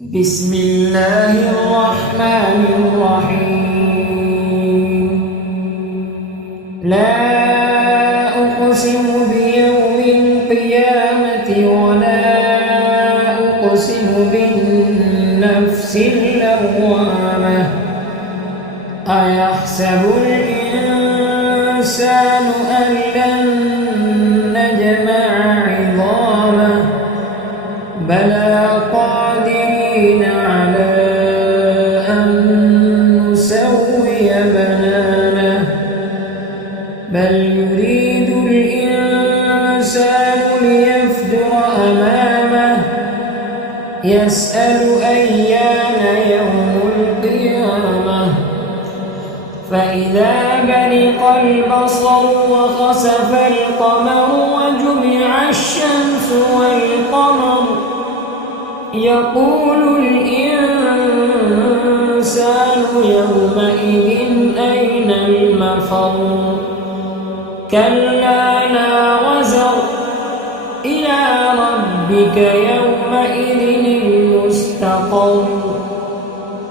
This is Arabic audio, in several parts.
بسم الله الرحمن الرحيم. لا أقسم بيوم القيامة ولا أقسم بالنفس اللوامة. أيحسب الإنسان أن لن نجمع عظامه بلى قادرين على أن نسوي بنانه بل يريد الإنسان ليفجر أمامه يسأل أيان يوم القيامة فإذا برق البصر وخسف القمر وجمع الشمس والقمر يقول الإنسان يومئذ أين المفر كلا لا وزر إلى ربك يومئذ المستقر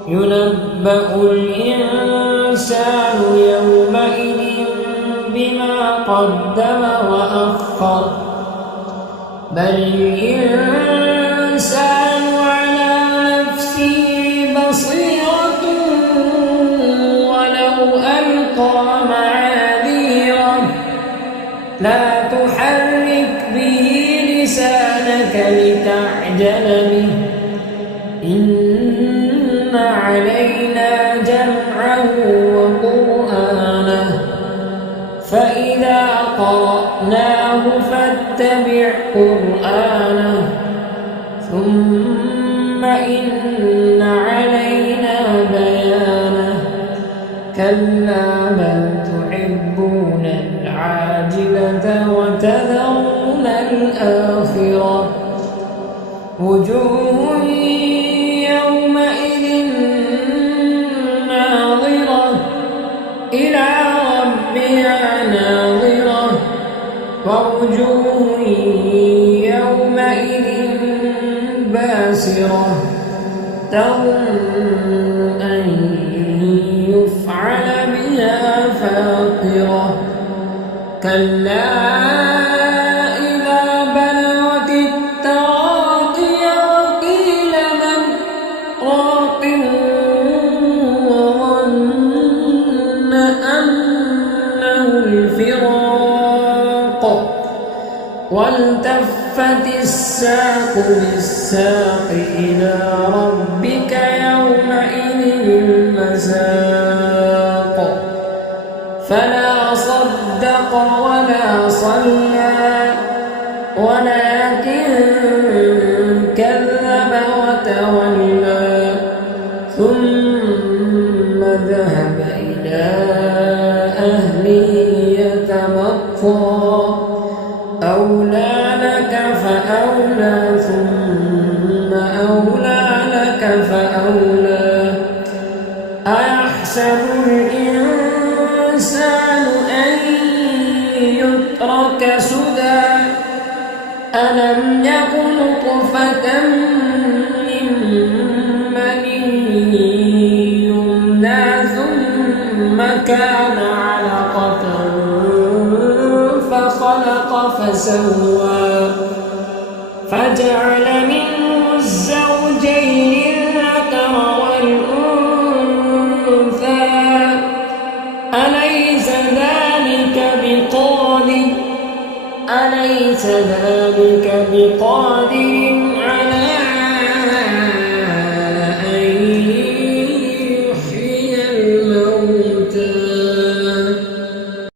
ينبأ الإنسان يومئذ بما قدم وأخر بل الإنسان على نفسه بصيرة ولو ألقى معاذيره لا تحرك به لسانك لتعجل به إن علينا جمعه وقرآنه فإذا قرأناه فاتبع قرآنه ثم إن علينا بيانه كلا بل تحبون العاجلة وتذرون الآخرة وجوه يومئذ ناظرة إلى ربها ناظرة ووجوه يومئذ باسرة تظن أن يفعل بها فاقرة كلا إذا بلغت التراقي وقيل من راق وظن أنه الفراق والتفت الساق بالساق إلى ربك يومئذ المساق فلا صدق ولا صلى ولكن كذب وتولى ثم ذهب إلى أهله يتمطى أولى لك فأولى ثم أولى لك فأولى أيحسب الإنسان أن يترك سدى ألم يكن نطفة من مني يمنى ثم كان علقة فخلق فسوى فجعل منه الزوجين الذكر والأنثى أليس ذلك بقادر